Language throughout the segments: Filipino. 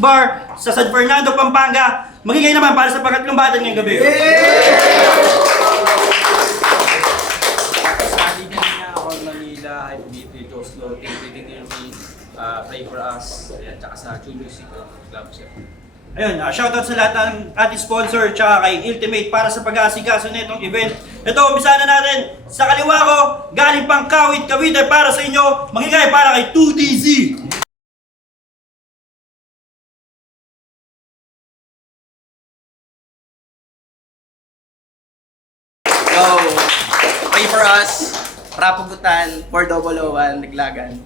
Bar sa San Fernando, Pampanga. Magigay naman para sa pangatlong batang ngayong gabi. Manila, Hype Beat, Joslo, Tintin Play for Us, at saka sa True Music Club. Ayun, shoutout sa lahat ng ating sponsor tsaka kay Ultimate para sa pag-aasikaso na itong event. Ito, umpisa na natin. Sa kaliwa ko, galing pang Kawit, Cavite para sa inyo. Magigay para kay 2DZ. Yo, Pray for Us, Rapugutan, 4001, Naglagan.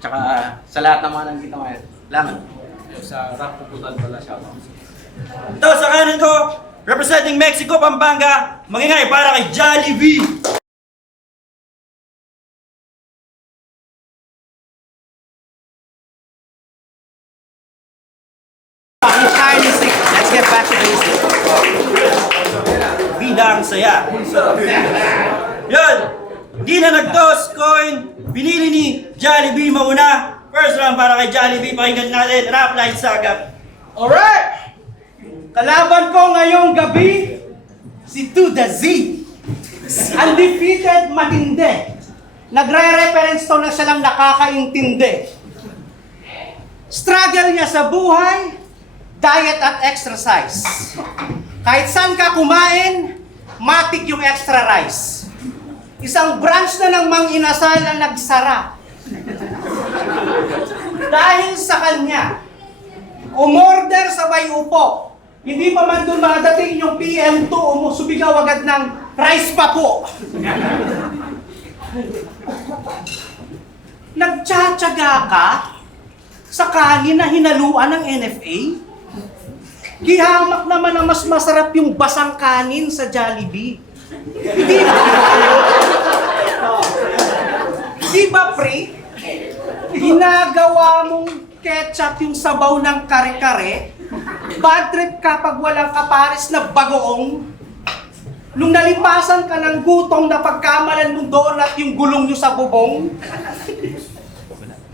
Tsaka sa lahat ng mga nandito ngayon. Salamat. Sa rap puputan pala siya. Ito, sa kanan ko, representing Mexico, Pampanga. Magigay para kay Jollibee. Let's get back to basics. Bida ang saya. Yun, di na nag-toss coin. Pinili ni Jollibee mauna. First round para kay Jollibee. Pakinggan natin, Rap Line Saga. Alright! Kalaban ko ngayong gabi, si 2DZ. Undefeated, matindi. Nagre-reference to na siya lang nakakaintindi. Struggle niya sa buhay, diet at exercise. Kahit saan ka kumain, matik yung extra rice. Isang branch na ng Mang Inasal ang nagsara. Dahil sa kanya, umorder sabay upo. Hindi pa man doon makadating yung PM2, sumigaw agad ng rice pa po. Nagtsatsaga ka sa kanin na hinaluan ng NFA? Gihamak naman na mas masarap yung basang kanin sa Jollibee. Hindi ba? Di ba, pre? Ginagawa mong ketchup yung sabaw ng kare-kare, bad trip kapag walang kapares na bagoong. Nung nalipasan ka ng gutom na pagkamalan mong donut yung gulong nyo sa bubong.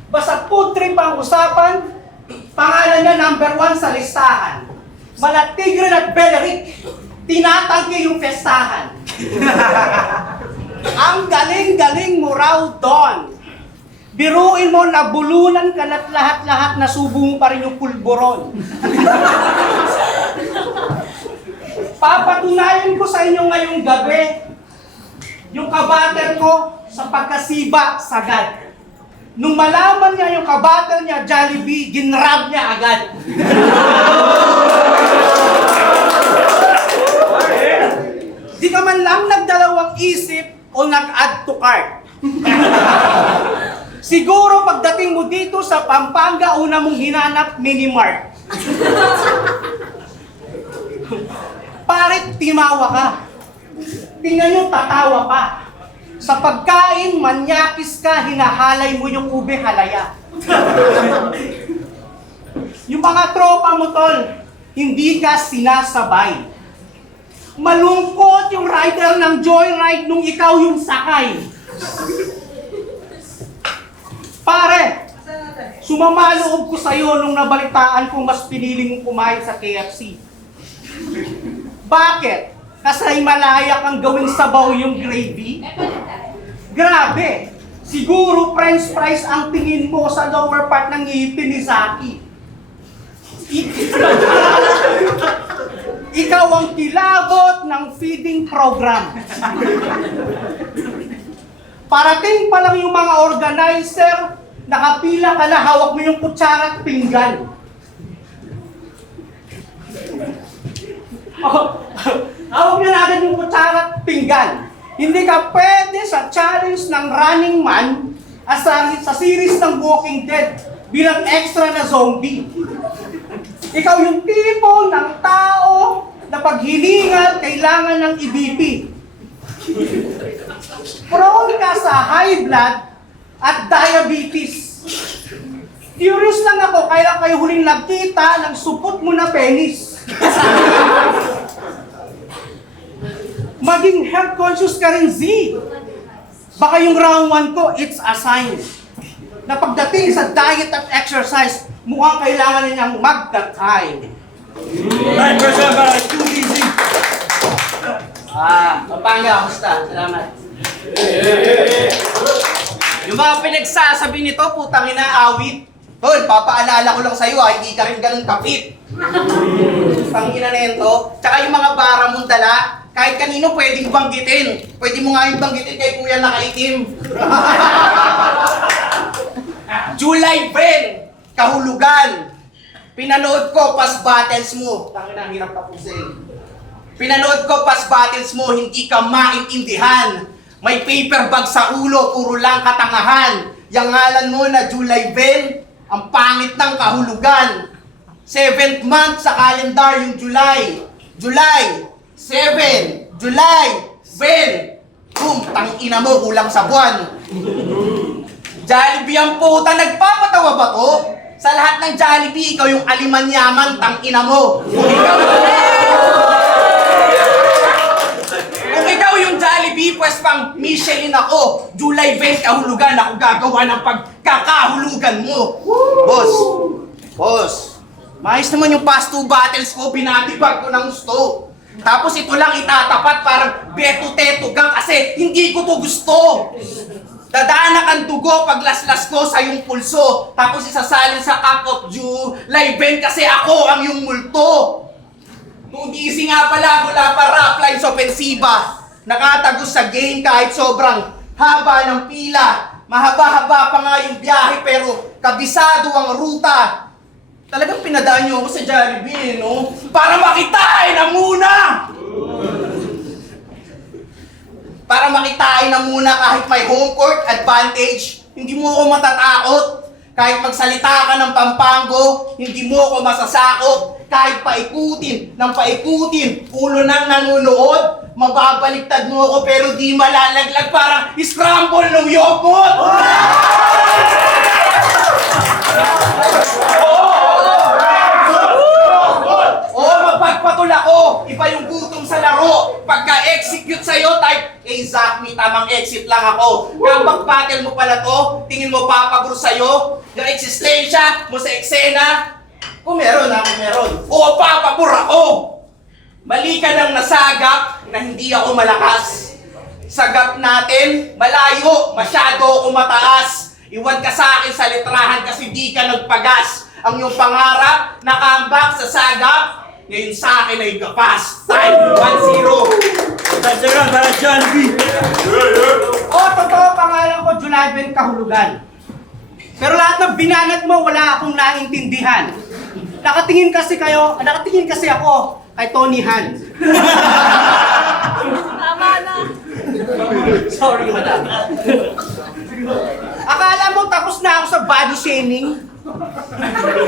Basta food trip ang usapan, pangalan niya number 1 sa listahan. Mala Tigre at Beleric, tinatanggi yung festahan. Ang galing-galing mo raw doon. Biruin mo na bulunan ka na't lahat-lahat na subo mo pa rin yung pulburon. Papatunayan ko sa inyo ngayong gabi yung kabater ko sa pagkasiba sagad. Nung malaman niya yung kabater niya, Jollibee, ginrab niya agad. Di ka man lang nagdalawang isip o nag-add to cart. Siguro pagdating mo dito sa Pampanga, una mong hinanap Minimart. Parit, timawa ka. Tingnan nyo, tatawa pa. Sa pagkain, manyakis ka, hinahalay mo yung ube halaya. Yung mga tropa mo, tol, hindi ka sinasabay. Malungkot yung rider ng joyride nung ikaw yung sakay. Pare, sumamaloob ko sa'yo nung nabalitaan kong mas pinili mong kumain sa KFC. Bakit? Kasi malaya kang gawing sabaw yung gravy? Grabe! Siguro french fries ang tingin mo sa lower part ng ngipin ni Zaki. Ikaw ang kilabot ng feeding program. Parating pa lang yung mga organizer, nakapila ka na, hawak mo yung kutsara at pinggan. Hawak mo na agad yung kutsara at pinggan. Hindi ka pwede sa challenge ng Running Man at sa series ng Walking Dead bilang extra na zombie. Ikaw yung tipo ng tao na pag hiningal, kailangan ng EBP. Prone ka sa high blood at diabetes. Curious lang ako, kailan kayo huling nagkita ng supot mo na penis. Maging health conscious ka rin, Z. Baka yung round 1 ko, it's a sign na pagdating sa diet at exercise, mukhang kailangan niyang magka-time. 9% para too easy. Pampanga, kamusta? Salamat. Yung mga pinagsasabi nito, putang ina, awit. Tol, papaalala ko lang sa'yo hindi ka rin ganun kapit. Putang ina na yun to. Tsaka yung mga bara mong dala, kahit kanino pwedeng banggitin. Pwede mo nga yung banggitin kay kuya nakaitim. July Ben, kahulugan. Pinanood ko past battles mo. Tangina, hirap tapusin. Pinanood ko past battles mo, hindi ka maintindihan. May paper bag sa ulo, puro lang katangahan. Yang ngalan mo na July Ben, ang pangit ng kahulugan. 7th month sa calendar yung July. July, 7, July, Ben. Boom, tangina mo, kulang sa buwan. Jollibee ang puta, nagpapatawa ba to? Sa lahat ng Jollibee, ikaw yung alimanyaman, tangina mo. Kung ikaw yung Jollibee, pues pang Michelin ako. July 20, kahulugan ako gagawa ng pagkakahulugan mo. Boss, maayos naman yung past 2 battles ko, binatibag ko ng gusto. Tapos ito lang itatapat parang beto-teto gang kasi hindi ko to gusto. Dadaanak ang dugo pag laslas ko sa iyong pulso. Tapos isasalin sa cup of July 20 kasi ako ang iyong multo. Tudisi nga pala mula pa rap lines ofensiba. Nakatagos sa game kahit sobrang haba ng pila. Mahaba-haba pa nga yung biyahe pero kabisado ang ruta. Talagang pinadaan niyo ako sa Jollibee, no? Para makitain na muna! Para makitain na muna kahit may home court advantage, hindi mo ako matatakot. Kahit magsalita ka ng Pampango, hindi mo ako masasakop. Kahit paikutin ng paikutin, ulo nang nanonood, mababaliktad mo ako pero di malalaglag parang scramble ng yogurt! Magpagpatul ako! Iba yung gutom sa laro! Pagka-execute sa'yo, type, exactly, tamang exit lang ako. Kapag battle mo pala to, tingin mo papaguro sa'yo, yung eksistensya mo sa eksena, kung meron. Oo, papabor ako! Mali ka nang nasagap na hindi ako malakas. Sagap natin, malayo, masyado ako mataas. Iwan ka sa akin sa litrahan kasi di ka nagpagas. Ang iyong pangarap, nakambak sa sagap, ngayon sa akin ay gapas. Time 1-0. 10% para Jollibee. Totoo, pangalan ko July Ben Kahulugan. Pero lahat ng binanat mo, wala akong naintindihan. Nakatingin kasi ako kay Tony Han. Tama na. Sorry, madam. Akala mo tapos na ako sa body shaming?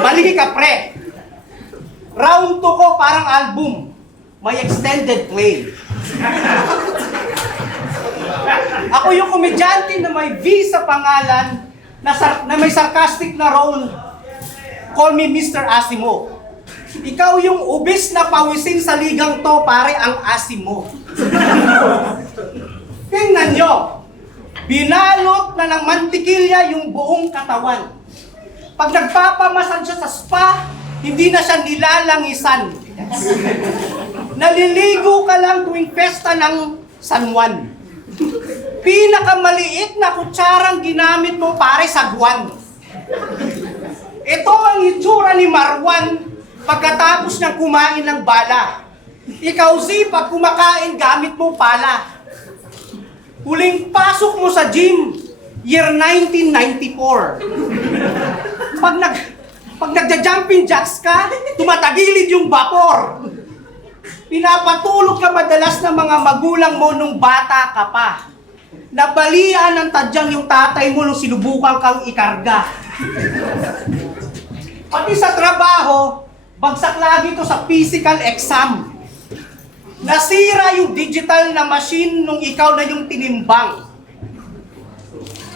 Mali ka, pre. Round 2 ko parang album. May extended play. Ako yung komedyante na may V sa pangalan na may sarcastic na role. Call me Mr. Asimo. Ikaw yung ubis na pawisin sa ligang to, pare, ang Asimo. Tingnan nyo. Binalot na ng mantikilya yung buong katawan. Pag nagpapamasan siya sa spa, hindi na siya nilalangisan. Naliligo ka lang tuwing pesta ng San Juan. Pinakamaliit na kutsarang ginamit mo pare sa guwan. Ito ang itsura ni Marwan pagkatapos niyang kumain ng bala. Ikaw si pag kumakain gamit mo pala. Huling pasok mo sa gym, year 1994. Pag nagja-jumping jacks ka, tumatagilid yung vapor. Pinapatulog ka madalas ng mga magulang mo nung bata ka pa. Nabalian ng tadyang yung tatay mo nung sinubukan kang ikarga. Pati sa trabaho, bagsak lagi to sa physical exam. Nasira yung digital na machine nung ikaw na yung tinimbang.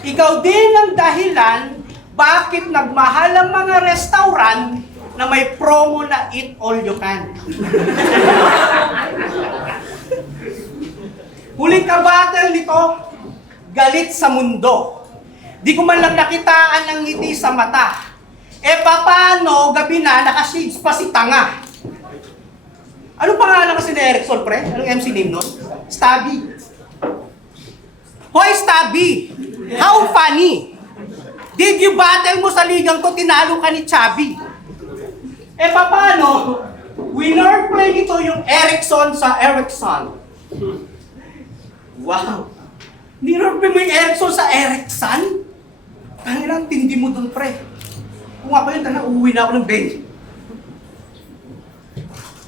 Ikaw din ang dahilan bakit nagmahal ang mga restaurant na may promo na eat all you can. Huling kabattle nito, galit sa mundo. Di ko man lang nakitaan ng ngiti sa mata. paano gabi na naka-shades pa si tanga? Anong pangalan kasi ni Erickson, pre? Anong MC name nun? Stabby. Hoy, Stabby! How funny! Did you battle mo sa ligang to, tinalo ka ni Chubby? Paano? Winner play nito yung Erickson sa Erickson. Wow! Winner play mo yung Erickson sa Erickson? Tanginan, tindi mo dun, pre. Kung ako yun, uuwi na ako ng bench.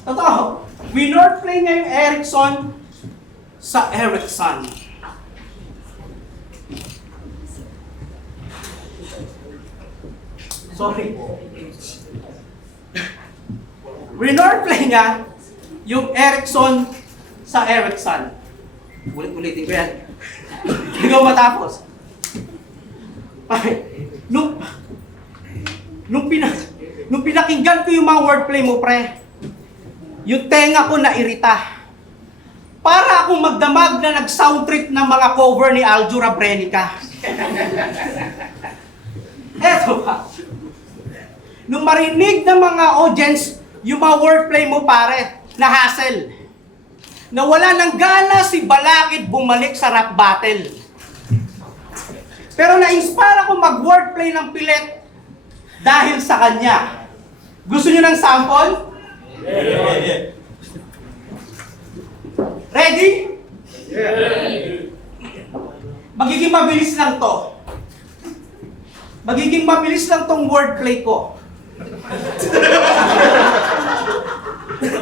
Totoo, winner play niya yung Erickson sa Erickson. Sorry. Winner play niya yung Erickson sa Erickson. Ulit-ulitin ko yan. Hindi ko matapos. Nung pinakinggan ko yung mga wordplay mo, pre, yung tenga ko nairita. Para akong magdamag na nag-sound trip ng mga cover ni Aljura Brenica. Eto ba? Nung marinig ng mga audience yung mga wordplay mo, pare, na hassle. Na wala ng gana si Balakid bumalik sa rap battle. Pero na-inspire ako mag-wordplay ng pilit dahil sa kanya. Gusto niyo ng sample? Ready? Magiging mabilis lang to. Magiging mabilis lang tong wordplay ko.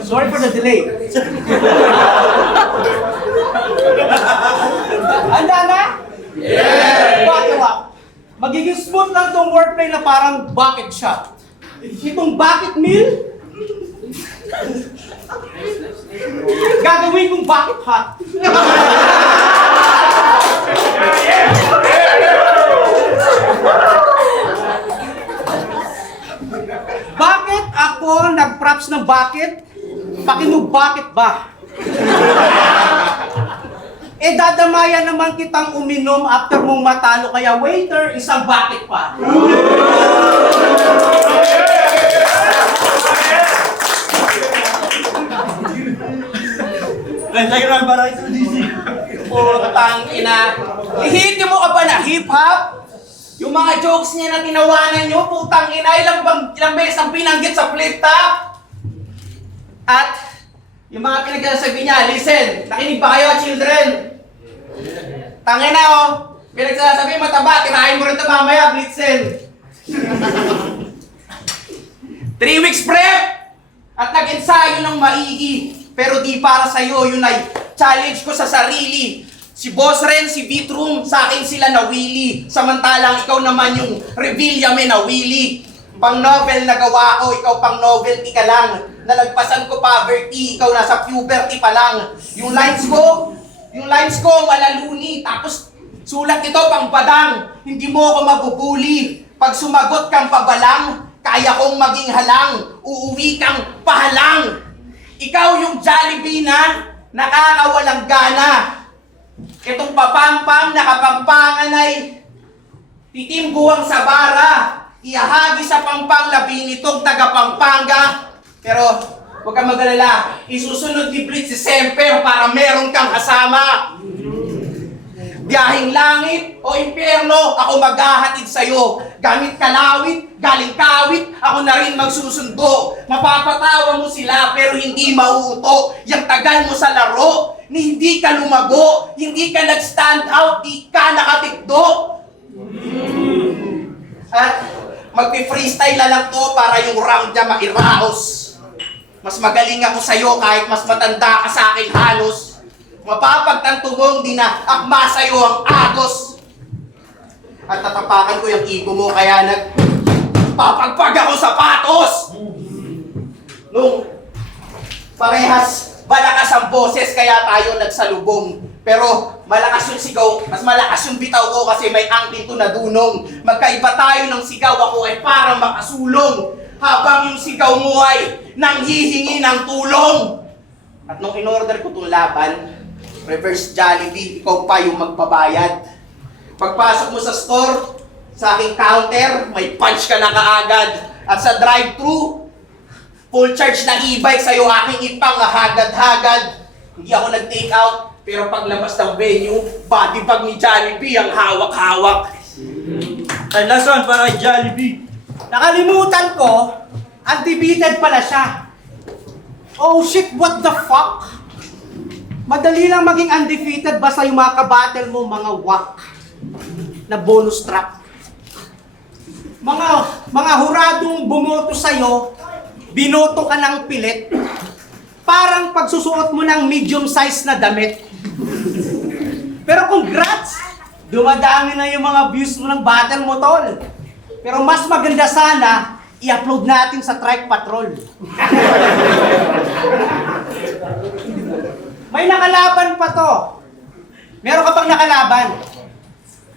Sorry for the delay. Handa na? Yeah! Buckle up. Magiging smooth lang tong wordplay na parang bucket shot. Itong bucket meal, gagawin kong bucket hot. Bakit ako nag-props ng bucket? Pakimog bakit ba? Dadamayan naman kitang uminom after mong matalo, kaya waiter, isang bucket pa. Nagsakiran para ito, DC. Putang ina. Ihiti mo ka ba na hip-hop? Yung mga jokes niya na tinawanan nyo, putang ina, ilang beses ang binanggit sa flip top? At yung mga pinagsasabi niya, listen, nakinig ba kayo, children? Tangina oh, pinagsasabi mataba, tirahin mo rin ito mamaya, blitzen. 3 weeks prep! At nag-ensayo ng maigi. Pero di para sa'yo, yun ay challenge ko sa sarili. Si Boss Ren, si Vitrum, sa akin sila nawili. Samantalang ikaw naman yung Revilla may nawili. Pang novel na gawa ko, ikaw pang novelty ka lang. Nalagpasan ko poverty, ikaw nasa puberty pa lang. Yung lines ko, malaluni. Tapos sulat ito pang badang. Hindi mo ako mabubuli. Pag sumagot kang pabalang, kaya kong maging halang. Uuwi kang pahalang. Ikaw yung Jollibee na nakakawalang gana. Itong papampam na kapampangan ay titimbuang sa bara. Iahagi sa Pampang labi nitong taga Pampanga. Pero huwag kang mag-alala, isusunod ni Blitz si Semper para meron kang kasama. Biyahing langit o impyerno, ako maghahatid sa'yo. Gamit kalawit, galing kawit, ako na rin magsusundo. Mapapatawa mo sila pero hindi mauuto. Yang tagal mo sa laro, ni hindi ka lumago, hindi ka nag-stand out, di ka nakatikdo. At magpi-freestyle na lang to para yung round niya mairaos. Mas magaling ako sa'yo kahit mas matanda ka sa akin halos. Mapapagtanto mong di na akma sa'yo ang agos. At tatapakan ko yung ego mo kaya nagpapagpag ako sa patos. Nung parehas malakas ang boses kaya tayo nagsalubong. Pero malakas yung sigaw, mas malakas yung bitaw ko kasi may angkin to na dunong. Magkaiba tayo ng sigaw, ako ay parang makasulong. Habang yung sigaw mo ay nanghihingi ng tulong. At nung in-order ko itong laban, reverse Jollibee, ikaw pa yung magbabayad. Pagpasok mo sa store, Sa aking counter, may punch ka na kaagad. At sa drive-thru, full charge na e-bike sa'yo aking ipang hagad-hagad. Hindi ako nag-take out, pero paglabas ng venue, body bag ni Jollibee ang hawak-hawak. And last one para kay Jollibee. Nakalimutan ko, undefeated pala siya. Oh shit, what the fuck? Madali lang maging undefeated basta yung mga kabattle mo, mga wak na bonus track. Mga huradong bumoto sa'yo, binoto ka ng pilit. Parang pagsusuot mo ng medium size na damit. Pero congrats! Dumadami na yung mga views mo ng battle mo, tol. Pero mas maganda sana, i-upload natin sa Trike Patrol. May nakalaban pa to. Meron ka pang nakalaban.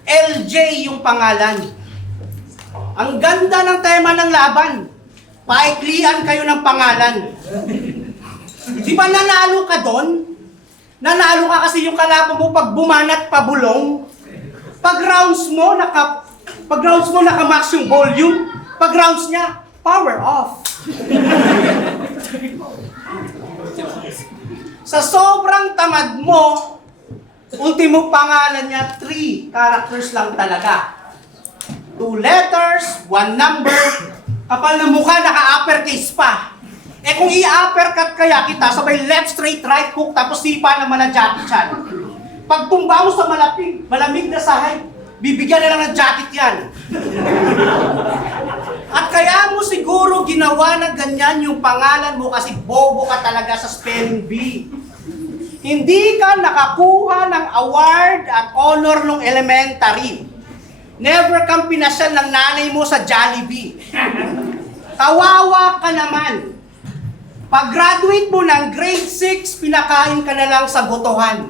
LJ yung pangalan. Ang ganda ng tema ng laban. Paiklian kayo ng pangalan. Di ba nanalo ka doon? Nanalo ka kasi yung kalaban mo pag bumanat pabulong. Pag rounds mo, naka-max yung volume. Pag rounds niya, power off. Sa sobrang tamad mo, ultimo pangalan niya, 3 characters lang talaga. 2 letters, 1 number, kapal na mukha, naka-uppercase pa. Eh kung i-uppercut kaya kita, sabay left, straight, right hook, tapos sipa naman ang Jackie Chan. Pag tumba mo sa malamig na sahay, bibigyan na lang ng jacket yan. At kaya mo siguro ginawa na ganyan yung pangalan mo kasi bobo ka talaga sa spelling bee. Hindi ka nakakuha ng award at honor nung elementary. Never kang pinasyan ng nanay mo sa Jollibee. Kawawa ka naman. Pag-graduate mo ng grade 6, pinakain ka na lang sa botohan.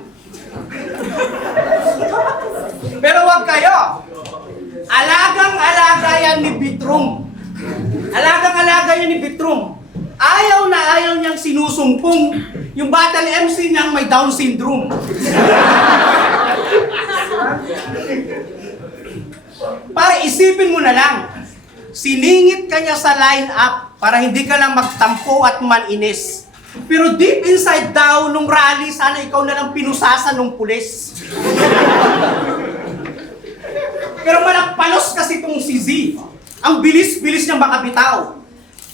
Pero wag kayo. Alagang-alaga yan ni Bitrum. Alagang-alaga yan ni Bitrum. Ayaw na ayaw niyang sinusumpong yung battle MC niyang may Down syndrome. Para isipin mo na lang, siningit ka niya sa line-up para hindi ka lang magtampo at maninis. Pero deep inside daw, nung rally, sana ikaw na lang pinusasan ng pulis. Pero malagpalos kasi itong si Z. Ang bilis-bilis niya makabitaw.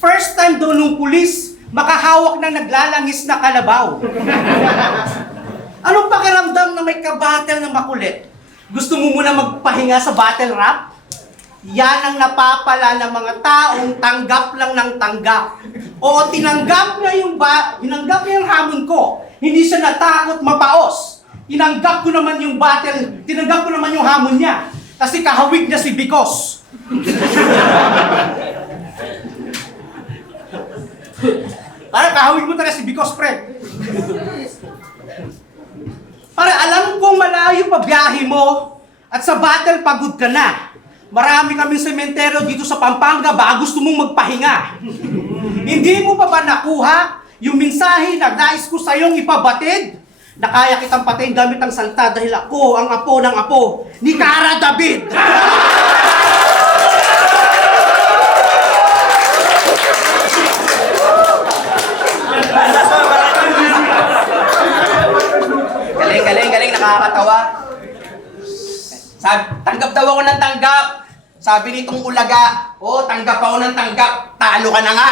First time daw nung pulis, makahawak ng naglalangis na kalabaw. Anong pakiramdam na may kabattle na makulit? Gusto mo muna magpahinga sa battle rap? Yan ang napapala ng mga taong tanggap lang ng tanggap. Oo, tinanggap niya yung hamon ko. Hindi siya natakot mapaos. Tinanggap ko naman yung battle, tinanggap ko naman yung hamon niya. Kasi kahawig niya si Bikos. Para kahawig mo talaga si Bikos, Fred. Para alam kong malayo pa biyahe mo at sa battle pagod ka na. Marami kaming sementeryo dito sa Pampanga, baka gusto mong magpahinga. Hindi mo pa ba nakuha yung mensahe na nais ko sa'yong ipabatid? Na kaya kitang patayin gamit ang salta dahil ako ang apo ng apo ni Cara David. Galing, nakakatawa. Tanggap daw ako ng tanggap. Sabi nitong ulaga, tanggap ako ng tanggap. Talo ka na nga.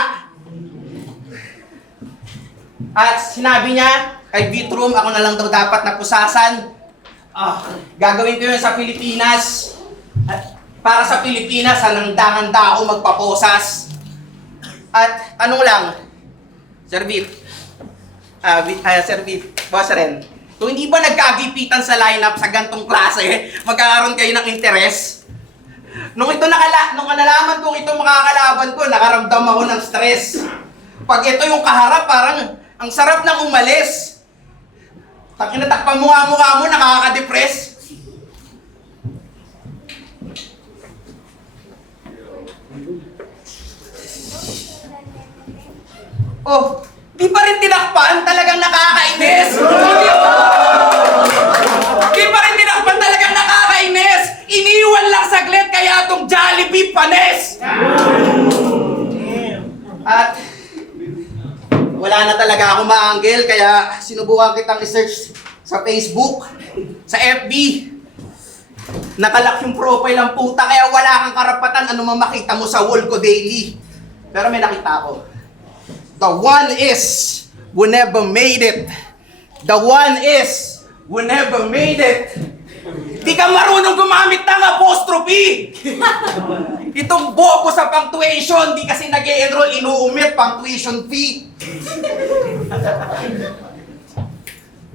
At sinabi niya, kay Bitrum, ako na lang daw dapat napusasan. Gagawin ko yun sa Pilipinas. At para sa Pilipinas, hanang-handa ako magpaposas. At anong lang, Sir Bip, Sir Bip, Boss Ren, kung hindi ba nagkagipitan sa lineup sa gantong klase, magkakaroon kayo ng interes? Nung nalaman kong ito makakalaban ko, nakaramdam ako ng stress. Pag ito yung kaharap, parang ang sarap nang umalis. Takpan mukha mo, nakaka-depress. Di pa rin tinakpan, talagang nakakainis. Di pa rin tinakpan, talagang nakakainis. Iniwan lang saglit kaya tong Jollibee panis? At wala na talaga akong ma-angle, kaya sinubukan kitang i-search sa Facebook, sa FB. Nakalak yung profile ng puta, kaya wala kang karapatan ano makita mo sa wall ko daily. Pero may nakita ako. The one is who never made it. The one is who never made it. Di ka marunong gumamit ng apostrophe! Itong bobo sa punctuation, di kasi nag-e-enroll, inuumit punctuation fee.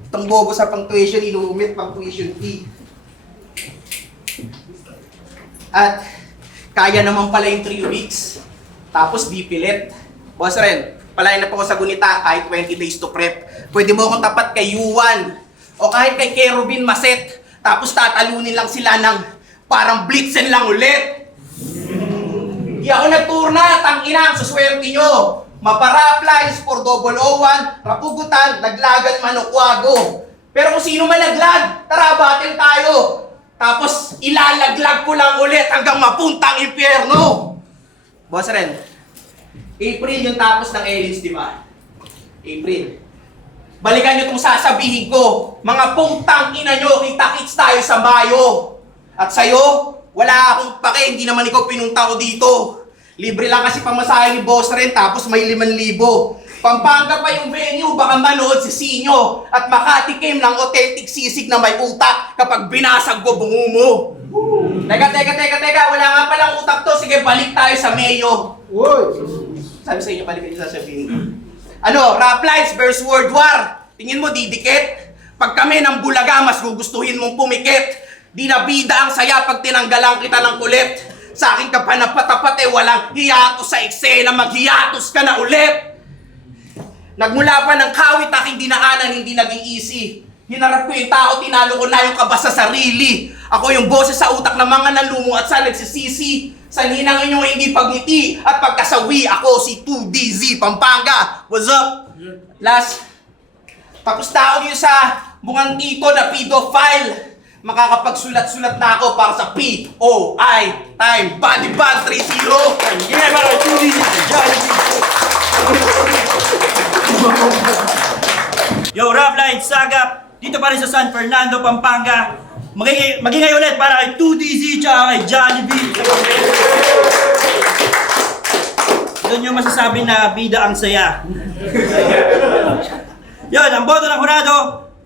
Itong bobo sa punctuation, inuumit punctuation fee. At kaya naman pala yung 3 weeks. Tapos di pilit. Boss Ren, palayan na po ako sa gunita kahit 20 days to prep. Pwede mo akong tapat kay Yuan o kahit kay Kerubin Maset. Tapos tatalunin lang sila ng parang blitzen lang ulit. Di ako nagturna, tangina, sa swerte nyo. Maparaplines for 001, Rapugutan, Laglagan, Manokwago. Pero kung sino malaglag, tara battle tayo. Tapos ilalaglag ko lang ulit hanggang mapuntang impyerno. Boss Ren, April yung tapos ng Elins, di ba? April. Balikan nyo itong sasabihin ko. Mga putang ina nyo, kita-kits tayo sa Mayo. At sa'yo, wala akong pake, hindi naman ikaw pinunta ko dito. Libre lang kasi pamasahe ni Boss Ren, tapos may 5,000. Pampanga pa yung venue, baka manood si Sinyo. At makatikim ng authentic sisig na may utak kapag binasag ko bungo mo. Teka, wala nga palang utak to. Sige, balik tayo sa Mayo. Sabi sa inyo, balik kayo sasabihin ko. Ano, Raplites versus World War. Tingin mo, didikit? Pag kami ng bulaga, mas gugustuhin mong pumikit. Di na bida ang saya pag tinanggalan kita ng kulit. Sa akin ka pa napatapat walang hiyatos sa eksena, maghiyatos ka na ulit. Nagmula pa ng kawit aking dinaanan, hindi naging easy. Hinarap ko yung tao, tinalo ko na yung kaba sa sarili. Ako yung boses sa utak ng mga nalumo at sa nagsisisi. Sanhin ang inyong hindi pagngiti at pagkasawi, ako si 2DZ Pampanga. What's up? Last, tapos tao nyo sa mukhang tito na pedophile. Makakapagsulat-sulat na ako para sa POI time Body Bag 3-0. Yeah, mga 2DZ Jollibee. Yo, Raplites, Sagap, dito pa rin sa San Fernando, Pampanga. Magingay ulit para kay 2DZ tsaka kay Jollibee. Doon nyo masasabi na bida ang saya. Yun, ang boto ng Jurado,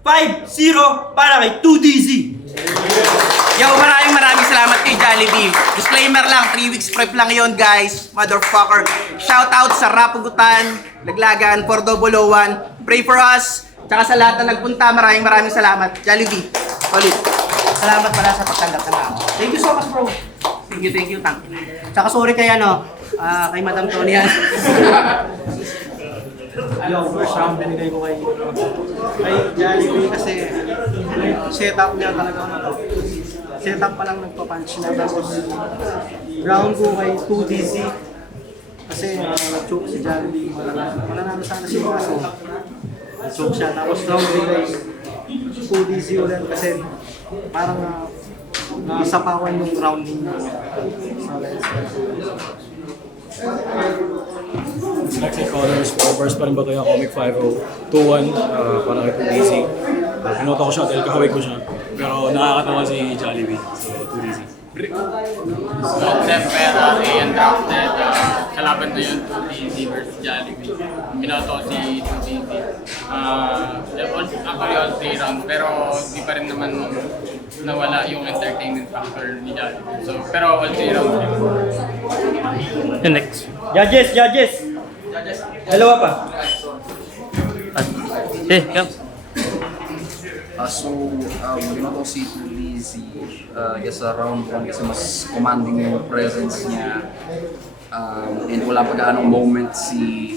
5-0 para kay 2DZ. Yo, maraming salamat kay Jollibee. Disclaimer lang, 3 weeks prep lang yon guys. Motherfucker. Shout out sa Rapugutan, Laglagan, 4001. Pray for us. Tsaka sa lahat na nagpunta, maraming salamat. Jollibee, ulit. Salamat pala sa pagtanggap na ako. Thank you so much, bro. Thank you, thank you. Tsaka sorry kay kay Madam Tony yan. Yung first round binigay ko kay Jollibee kasi setup niya talaga setup pa lang nagpa-punch na, tapos round ko kay 2DZ kasi nag-choke si Jollibee, mananalo sana siya kaso nag-choke siya, tapos round ko kay 2DZ ulit kasi parang nasapawan yung round niya. Sexy Colors, first pa rin ba ito yung Comic 5-0, 2-1, para kay 2DZ. Pinoto ko siya dahil kahawig ko siya. Pero nakakatawa si Jollibee, so 2DZ. Siyempre, and drafted, kalaban na yun, 2DZ versus Jollibee. Pinoto si 2DZ. Actually, all 3 rounds, pero di pa rin naman nawala yung entertainment factor ni Jollibee. So, pero all 3 rounds. Next. Judges. Dalawa pa. Come. Binoto si 2DZ, I guess round 1 kasi mas commanding yung presence niya. And wala pa gaanong moment si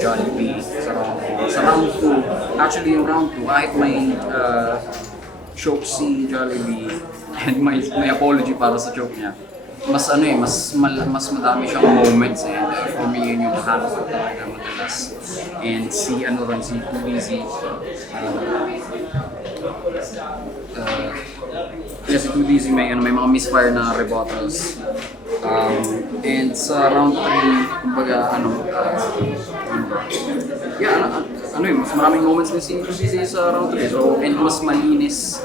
Jollibee sa round 1. Sa round 2, actually yung round 2, kahit may choke si Jollibee and may apology para sa choke niya, mas ano eh, mas madami siyang moments and for me yun yung hanap ko talaga madalas. And si ano rin, si Tubizi, si Tubizi may mga misfire na rebuttals. And sa round 3, kumbaga mas maraming moments din si Tubizi sa round 3. So, and mas malinis.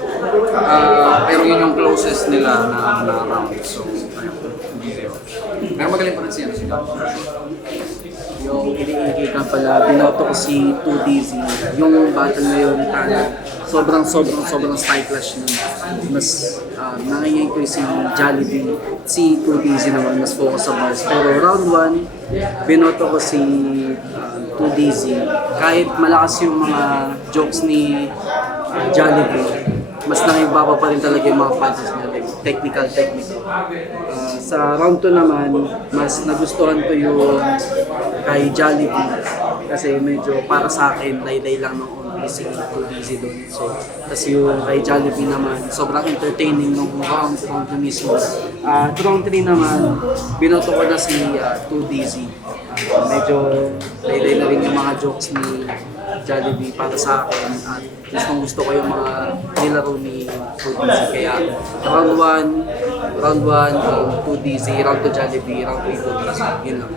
Pero yun yung closest nila na round. So, ayun, Tubizi. Pero magaling pa rin siya, si John. Yung iniigitan pala, binoto ko si 2DZ. Yung battle na yun, sobrang style clash nun. Mas nangingay ko si Jollibee. Si 2DZ naman, mas focus sa bars. Pero round 1, binoto ko si 2DZ. Kahit malakas yung mga jokes ni Jollibee, mas nangibaba pa rin talaga yung mga punches niya, like technical. Sa round 2 naman, mas nagustuhan ko yung kay Jollibee kasi medyo para sa akin, lay-lay lang ng only si 2DZ doon. So, tas yung kay Jollibee naman, sobrang entertaining nung round 2 mismo. Round 3 naman, binoto ko na si 2DZ. Medyo lay-lay na rin yung mga jokes ni Jollibee para sa akin at gusto ko yung mga nilaro ni 2DZ. Kaya round 1, 2DZ, round 2 Jollibee, round 3 2DZ. Yun lang.